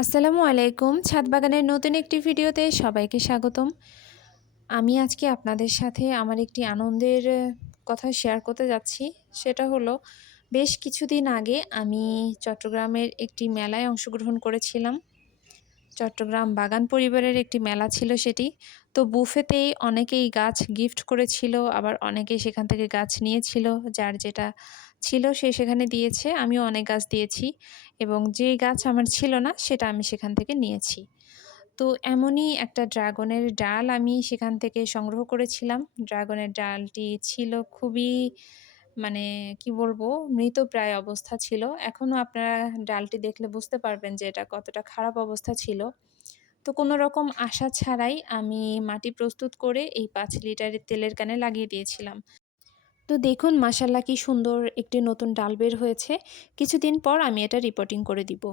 আসসালামু আলাইকুম। ছাদ বাগানের নতুন একটি ভিডিওতে সবাইকে স্বাগতম। আমি আজকে আপনাদের সাথে আমার একটি আনন্দের কথা শেয়ার করতে যাচ্ছি। সেটা হলো, বেশ কিছুদিন আগে আমি চট্টগ্রামের একটি মেলায় অংশগ্রহণ করেছিলাম। চট্টগ্রাম বাগান পরিবারের একটি মেলা ছিল সেটি। তো বুফেতেই অনেকেই গাছ গিফট করেছিল, আবার অনেকেই সেখান থেকে গাছ নিয়েছিল, যার যেটা ছিল সে সেখানে দিয়েছে, আমিও অনেক গাছ দিয়েছি এবং যে গাছ আমার ছিল না সেটা আমি সেখান থেকে নিয়েছি। তো এমনই একটা ড্রাগনের ডাল আমি সেখান থেকে সংগ্রহ করেছিলাম। ড্রাগনের ডালটি ছিল খুবই মানে কি বলব মৃতপ্রায় অবস্থা ছিল। এখনও আপনারা ডালটি দেখলে বুঝতে পারবেন যে এটা কতটা খারাপ অবস্থা ছিল। তো কোনো রকম আশা ছাড়াই আমি মাটি প্রস্তুত করে এই পাঁচ লিটারের তেলের কানে লাগিয়ে দিয়েছিলাম। তো দেখুন মাসাল্লাহ কি সুন্দর একটি নতুন ডাল বের হয়েছে। কিছুদিন পর আমি এটা রিপোর্টিং করে দিব।